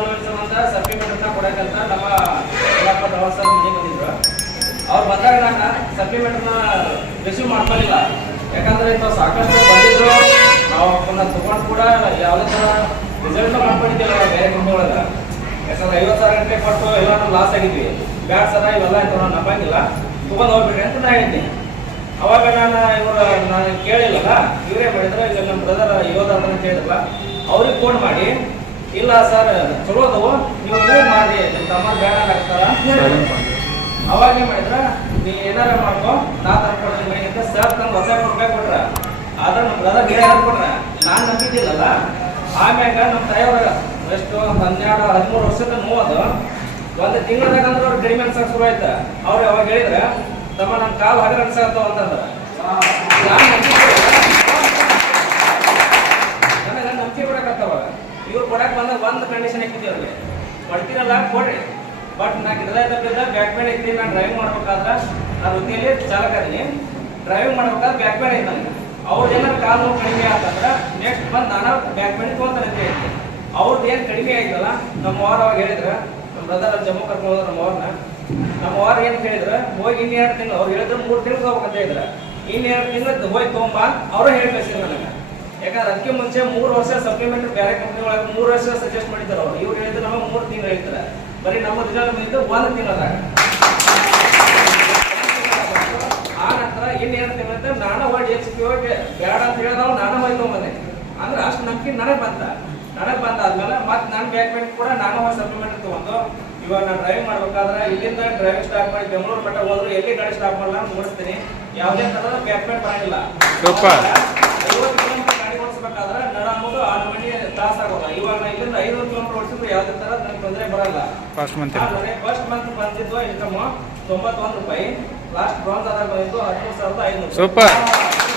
ಆಂದೋಲನ ಸಂಬಂಧ ಸಪ್ಲಿಮೆಂಟ್ ಕೊಡಕ್ಕಂತ ನಮ್ಮ ಯಲ್ಲಪ್ಪ ದವಾಸ ಮನೆಗೆ ಬಂದಿದ್ರು. ಅವ್ರು ಬಂದಾಗ ನಾನು ಸಪ್ಲಿಮೆಂಟ್ನ ರಿಸೀವ್ ಮಾಡ್ಕೊಳ್ಳಿಲ್ಲ. ಯಾಕಂದ್ರೆ ಇಂಥವು ಸಾಕಷ್ಟು ಬಂದಿದ್ರು, ನಾವು ಅವನ್ನ ತಗೊಂಡು ಕೂಡ ಯಾವುದೇ ಥರ ರಿಸಲ್ಟ್ ಮಾಡ್ಕೊಂಡಿದ್ದಿಲ್ಲ ಬೇರೆ ಕಂಪ್ನಿಗಳಲ್ಲ. ಯಾಕಂದ್ರೆ 50,000 ಗಂಟೆ ಕೊಟ್ಟು ಎಲ್ಲ ನಾವು ಲಾಸ್ ಆಗಿದ್ವಿ. ಬ್ಯಾಡ್ ಸರ ಇವೆಲ್ಲ ಇಂಥವ್ ನಾವು ನಂಬಂಗಿಲ್ಲ, ತೊಗೊಂಡು ಹೋಗ್ಬಿಟ್ರಿ ಅಂತ ನಾ ಹೇಳಿದ್ದೆ. ಅವಾಗ ನಾನು ಕೇಳಿಲ್ಲಲ್ಲ, ಇವರೇ ಮಾಡಿದ್ರೆ ಈಗ ನಮ್ಮ ಬ್ರದರ್ ಯೋಧ ಅಂತ ಹೇಳಿದ್ರಲ್ಲ, ಅವ್ರಿಗೆ ಫೋನ್ ಮಾಡಿ ಇಲ್ಲ ಸರ್ ಚಲೋ ಅದವು ನೀವು ಯೂಸ್ ಮಾಡಿ ನಿಮ್ಮ ತಮ್ಮ ಬೇಡ ಆಗ್ತಾರ ಅಂತ ಹೇಳಿ. ಅವಾಗ ಏನು ಮಾಡಿದ್ರ, ನೀ ಏನಾರ ಮಾಡ್ಕೊ ನಾ ತಂದ್ಕೊಡ್ತೀನಿ ಮನೆಗೆ ಅಂತ ಸರ್ ತಂದು ಹೊಸ ರೂಪಾಯಿ ಕೊಟ್ರ. ಆದ್ರೆ ನಮ್ಮ ಬ್ರದರ್ ಬೇರೆ ಕೊಟ್ರ, ನಾನು ನಂಬಿದ್ದಿಲ್ಲಲ್ಲ. ಆಮ್ಯಾಗ ನಮ್ಮ ತಾಯಿಯವ್ರ ಎಷ್ಟು 12-13 ವರ್ಷದ ನೋವು ಒಂದು ತಿಂಗಳದಾಗ ಅಂದ್ರೆ ಅವ್ರು ಕಡಿಮೆ ಅನ್ಸಕ್ ಶುರು ಆಯ್ತು. ಅವ್ರು ಅವಾಗ ಹೇಳಿದ್ರೆ ತಮ್ಮ ನನ್ನ ಕಾಲು ಹಗರ ಅನ್ಸತ್ತವ ಅಂತಂದ್ರೆ ನನಗೆ ನಂಬಿಕೆ ಕೊಡಕತ್ತವ. ಇವ್ರು ಕೊಡಕ್ ಬಂದಾಗ ಒಂದು ಕಂಡೀಷನ್ ಹಾಕಿದ್ವಿ ಅವ್ರಿಗೆ, ಕೊಡ್ತೀರಲ್ಲ ಕೊಡ್ರಿ, ಬಟ್ ನಾ ಗಿಡದ ತಪ್ಪಿದ್ದ ಬ್ಯಾಕ್ ಪೇನ್ ಐತಿ. ನಾನು ಡ್ರೈವಿಂಗ್ ಮಾಡ್ಬೇಕಾದ್ರೆ ನಾನು ವೃತ್ತಿಯಲ್ಲಿ ಚಾಲಕ ಅದೀನಿ. ಡ್ರೈವಿಂಗ್ ಮಾಡ್ಬೇಕಾದ್ರೆ ಬ್ಯಾಕ್ ಪೇನ್ ಐತೆ ನನಗೆ. ಅವ್ರದ್ದು ಏನಾರು ಕಾಲು ನೋವು ಕಡಿಮೆ ಆತಂದ್ರೆ ನೆಕ್ಸ್ಟ್ ಬಂದು ನಾನು ಬ್ಯಾಕ್ ಪೇನ್ ತೊಗೊಂತಾನೆ ಅಂತ ಐತಿ. ಅವ್ರದ್ದು ಏನು ಕಡಿಮೆ ಆಯ್ತಲ್ಲ, ನಮ್ಮ ವಾರ ಅವಾಗ ಹೇಳಿದ್ರೆ ನಮ್ಮ ಬ್ರದರ್ ಜಮ್ಮು ಕರ್ಕೊಂಡು ಹೋದ್ರು ನಮ್ಮ ವಾರ ಏನು ಹೇಳಿದ್ರೆ ಹೋಗಿ ಇನ್ನೆರಡು ತಿಂಗಳು ಅವ್ರು ಹೇಳಿದ್ರು 3 ತಿಂಗಳು ಹೋಗ್ಬೇಕಂತ ಹೇಳಿದ್ರೆ ಇನ್ನೆರಡು ತಿಂಗಳು ಹೋಗಿ ತೊಗೊಂಬ ಅವರೇ ಹೇಳಿ ಕಳಿಸಿದ್ರು ನನಗೆ. ಯಾಕಂದ್ರೆ ಅದಕ್ಕೆ ಮುಂಚೆ 3 ವರ್ಷ ಸಪ್ಲಿಮೆಂಟ್ ಬೇರೆ ಕಂಪ್ನಿ ಒಳಗೆ 3 ವರ್ಷ ಸಜೆಸ್ಟ್ ಮಾಡಿದ್ದಾರೆ ಅವ್ರು. ಇವ್ರು ಹೇಳಿದ್ರೆ ನಮಗೆ 3 ತಿಂಗಳು ಹೇಳ್ತಾರೆ. ಬರೀ ನಮ್ಮ ರಿಸಲ್ಟ್ ಬಂದಿದ್ದು 1 ತಿಂಗಳದಾಗ. ಆ ನಂತರ ಇನ್ನೆರಡು ತಿಂಗಳಂತ ನಾನು ಹೋಗಿ HQ ಹೋಗಿ ಬೇಡ ಅಂತ ಹೇಳಿದವ್ ನಾನು ಹೋಗಿ ತೊಗೊಂಬಂದೆ. ಅಂದ್ರೆ ಅಷ್ಟು ನಂಬಿಕೆ ನನಗೆ ಬಂದಾದ್ಮೇಲೆ ಮತ್ತೆ ನಾನು ಬ್ಯಾಕ್ ಪೇನ್ ಕೂಡ ನಾನು ಹೋಗಿ ಸಪ್ಲಿಮೆಂಟ್ ತೊಗೊಂಡು ಇವಾಗ ನಾನು ಡ್ರೈವಿಂಗ್ ಮಾಡ್ಬೇಕಾದ್ರೆ ಇಲ್ಲಿಂದ ಡ್ರೈವಿಂಗ್ ಸ್ಟಾರ್ಟ್ ಮಾಡಿ ಬೆಂಗಳೂರು ಮಟ್ಟ ಹೋದ್ರು ಎಲ್ಲಿ ಗಾಡಿ ಸ್ಟಾಪ್ ಮಾಡಲ್ಲ ಅಂತ ಓಡಿಸ್ತೀನಿ. ಯಾವುದೇ ಥರದ ಬ್ಯಾಕ್ ಪೇನ್ ಬರಂಗಿಲ್ಲ. 50 ಕಿಲೋಮೀಟರ್ ಗಾಡಿ ಓಡಿಸ್ಬೇಕಾದ್ರೆ ನಡ ಅಂಬೋದು 6 ಮಣಿ ತಾಸು ಆಗೋಲ್ಲ. ಇವಾಗ ನಾನು ಇಲ್ಲಿಂದ 500 ಕಿಲೋಮೀಟರ್ ಓಡಿಸಿದ್ರು ಯಾವುದೇ ಥರ ನನಗೆ ತೊಂದರೆ ಬರಲ್ಲ. ಫಸ್ಟ್ ಮಂತ್ ಬಂದಿದ್ದು ಇನ್ಕಮ್ 91 ರೂಪಾಯಿ. ಲಾಸ್ಟ್ ಬ್ರಾಂಜ್ ಆದಾಗ ಬಂದಿದ್ದು 13,500.